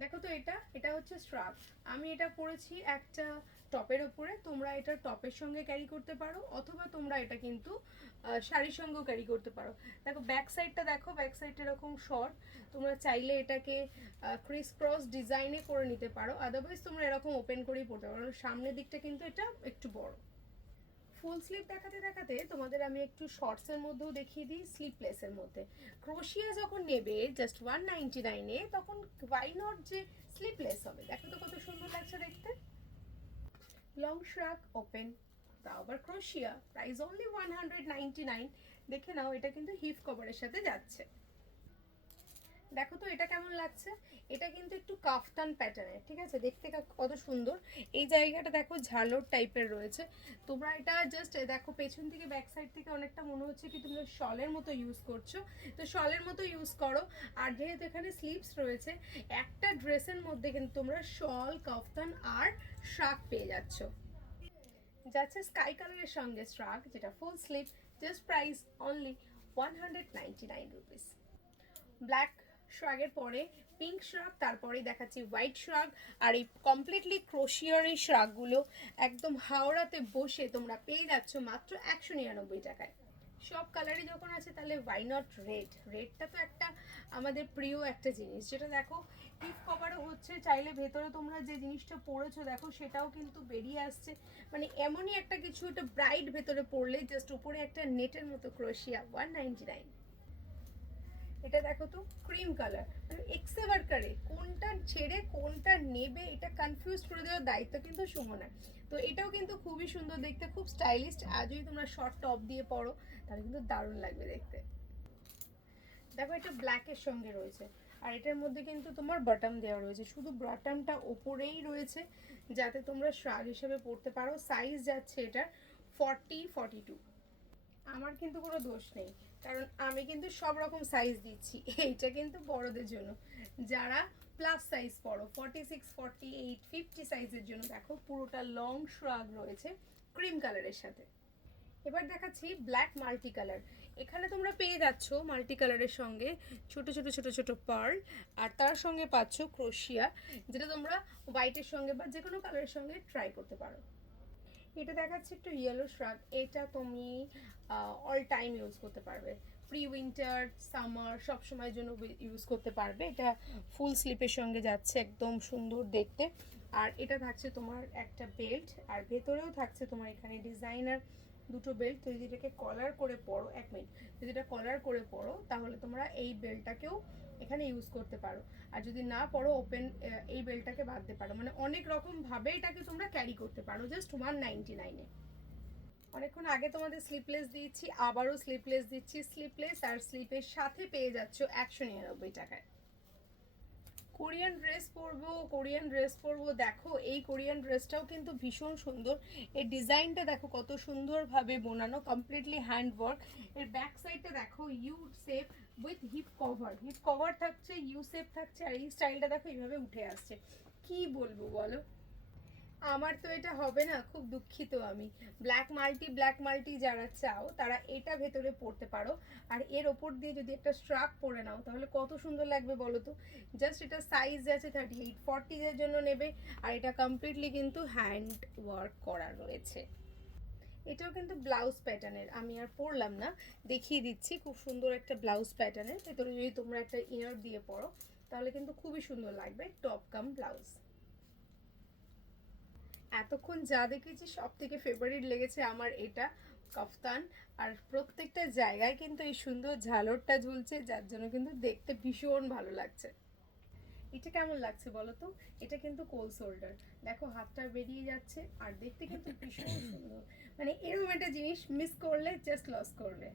দেখো তো এটা এটা হচ্ছে স্ট্রাপ। আমি এটা পরেছি একটা টপের ওপরে, তোমরা এটা টপের সঙ্গে ক্যারি করতে পারো অথবা তোমরা এটা কিন্তু শাড়ির সঙ্গেও ক্যারি করতে পারো। দেখো ব্যাক সাইডটা, দেখো ব্যাক সাইডটা এরকম শর্ট, তোমরা চাইলে এটাকে ক্রিস ক্রস ডিজাইনে করে নিতে পারো, আদারওয়াইজ তোমরা এরকম ওপেন করেই পরতে পারো। সামনের দিকটা কিন্তু এটা একটু বড়। ফুল স্লিভ দেখাতে দেখাতে তোমাদের আমি একটু শর্টসের মধ্যেও দেখিয়ে দিই, স্লিভলেসের মধ্যে। ক্রোশিয়া যখন নেবে জাস্ট 199-এ, তখন ওয়াই নট যে স্লিভলেস হবে। দেখো তো কত সুন্দর লাগছে দেখতে। লং শ্রাগ ওপেন, তাও আবার ক্রোশিয়া, প্রাইস অনলি 199। দেখে নাও, এটা কিন্তু হিপ কভারের সাথে যাচ্ছে। দেখো তো এটা কেমন লাগছে। এটা কিন্তু একটু কাফতান প্যাটার্নের, ঠিক আছে, দেখতে কত সুন্দর। এই জায়গাটা দেখো ঝালর টাইপের রয়েছে। তোমরা এটা জাস্ট দেখো পেছন থেকে ব্যাক সাইড থেকে অনেকটা মনে হচ্ছে কি তোমরা শলের মতো ইউজ করছো, তো শলের মতো ইউজ করো। আর যেহেতু এখানে স্লিভস রয়েছে, একটা ড্রেসের মধ্যে কিন্তু তোমরা শল, কাফতান আর শ্রাগ পেয়ে যাচ্ছ। যাচ্ছে স্কাই কালারের সঙ্গে শ্রাগ, যেটা full sleeve, just price only 199 rupees. Black শ্রাগের পরে পিঙ্ক শ্রাগ, তারপরে দেখাচ্ছি হোয়াইট শ্রাগ। আর এই কমপ্লিটলি ক্রোশিয়ার এই শ্রাগগুলো একদম হাওড়াতে বসে তোমরা পেয়ে যাচ্ছ মাত্র 199 টাকায়। সব কালারই যখন আছে তাহলে ওয়াই নট রেড। রেডটা তো একটা আমাদের প্রিয় একটা জিনিস, যেটা দেখো হিপ কভারও হচ্ছে, চাইলে ভেতরে তোমরা যে জিনিসটা পরেছো দেখো সেটাও কিন্তু বেরিয়ে আসছে। মানে এমনই একটা কিছু, এটা ব্রাইট ভেতরে পরলে জাস্ট উপরে একটা নেটের মতো ক্রোশিয়া, 199। এটা দেখো তো ক্রিম কালার, মানে এক্সেবার করে কোনটা ছেড়ে কোনটা নেবে এটা কনফিউজ করে দেওয়ার দায়িত্ব কিন্তু সুমনার। তো এটাও কিন্তু খুবই সুন্দর দেখতে, খুব স্টাইলিশ। আর যদি তোমরা শর্ট টপ দিয়ে পরো তাহলে কিন্তু দারুণ লাগবে দেখতে। দেখো এটা ব্ল্যাকের সঙ্গে রয়েছে, আর এটার মধ্যে কিন্তু তোমার বাটম দেওয়া রয়েছে, শুধু বাটমটা ওপরেই রয়েছে যাতে তোমরা শ্রাগ হিসেবে পরতে পারো। সাইজ যাচ্ছে এটা 40-42। আমার কিন্তু কোনো দোষ নেই, কারণ আমি কিন্তু সব রকম সাইজ দিচ্ছি। এইটা কিন্তু বড়দের জন্য, যারা প্লাস সাইজ পড়ো 46, 48, 50 সাইজের জন্য। দেখো পুরোটা লং শ্রাগ রয়েছে ক্রিম কালারের সাথে। এবার দেখাচ্ছি ব্ল্যাক মাল্টি কালার। এখানে তোমরা পেয়ে যাচ্ছ মাল্টি কালারের সঙ্গে ছোট ছোট ছোট ছোট পার্ল, আর তার সঙ্গে পাচ্ছ ক্রোশিয়া, যেটা তোমরা হোয়াইটের সঙ্গে বা যে কোনো কালারের সঙ্গে ট্রাই করতে পারো। এটা দেখাচ্ছে একটু ইয়েলো শ্রাগ। এটা তুমি অল টাইম ইউজ করতে পারবে, প্রি উইন্টার, সামার, সব সময়ের জন্য ইউজ করতে পারবে। এটা ফুল স্লিপের সঙ্গে যাচ্ছে, একদম সুন্দর দেখতে। আর এটা থাকছে তোমার একটা বেল্ট, আর ভেতরেও থাকছে তোমার এখানে ডিজাইনার দুটো বেল্ট। তো যদি এটাকে কলার করে পরো, 1 মিনিট, যদি এটা কলার করে পরো তাহলে তোমরা এই বেল্টটাকেও এখানে ইউজ করতে পারো। আর যদি না পরো ওপেন এই বেল্টটাকে বাঁধতে পারো, মানে অনেক রকম ভাবে এটাকে তোমরা ক্যারি করতে পারো জাস্ট 199-এ। অনেকক্ষণ আগে তোমাদের স্লিপলেস দিয়েছি, আবারও স্লিপলেস দিচ্ছি। স্লিপলেস আর স্লিপের সাথে পেয়ে যাচ্ছ 199 টাকায়। কোরিয়ান ড্রেস পরবো, কোরিয়ান ড্রেস পরবো। দেখো এই কোরিয়ান ড্রেসটাও কিন্তু ভীষণ সুন্দর। এর ডিজাইনটা দেখো কত সুন্দরভাবে বোনানো, কমপ্লিটলি হ্যান্ড ওয়ার্ক। এর ব্যাক সাইডটা দেখো U shape with hip cover, hip cover থাকছে, ইউ শেপ থাকছে, আর এই স্টাইলটা দেখো এইভাবে উঠে আসছে। কি বলবো বলো, আমার তো এটা হবে না, খুব দুঃখিত আমি। ব্ল্যাক মাল্টি, ব্ল্যাক মাল্টি যারা চাও তারা এটা ভেতরে পরতে পারো। আর এর ওপর দিয়ে যদি একটা স্ট্রাক পরে নাও তাহলে কত সুন্দর লাগবে বলো তো। জাস্ট এটা সাইজ আছে 38, 40 এর জন্য নেবে। আর এটা কমপ্লিটলি কিন্তু হ্যান্ড ওয়ার্ক করা রয়েছে। এটাও কিন্তু ব্লাউজ প্যাটার্নের, আমি আর পরলাম না, দেখিয়ে দিচ্ছি। খুব সুন্দর একটা ব্লাউজ প্যাটার্নের, ভেতরে যদি তোমরা একটা ইনার দিয়ে পরো তাহলে কিন্তু খুবই সুন্দর লাগবে, টপ কাম ব্লাউজ। এতক্ষণ যা দেখেছি সব থেকে ফেভারিট লেগেছে আমার এটা কাফতান। আর প্রত্যেকটা জায়গায় কিন্তু এই সুন্দর ঝালরটা ঝুলছে, যার জন্য কিন্তু দেখতে ভীষণ ভালো লাগছে। এটা কেমন লাগছে বলো তো। এটা কিন্তু কোল শোল্ডার, দেখো হাতটা বেরিয়ে যাচ্ছে, আর দেখতে কিন্তু ভীষণ সুন্দর। মানে এরকম একটা জিনিস মিস করলে জাস্ট লস করবে।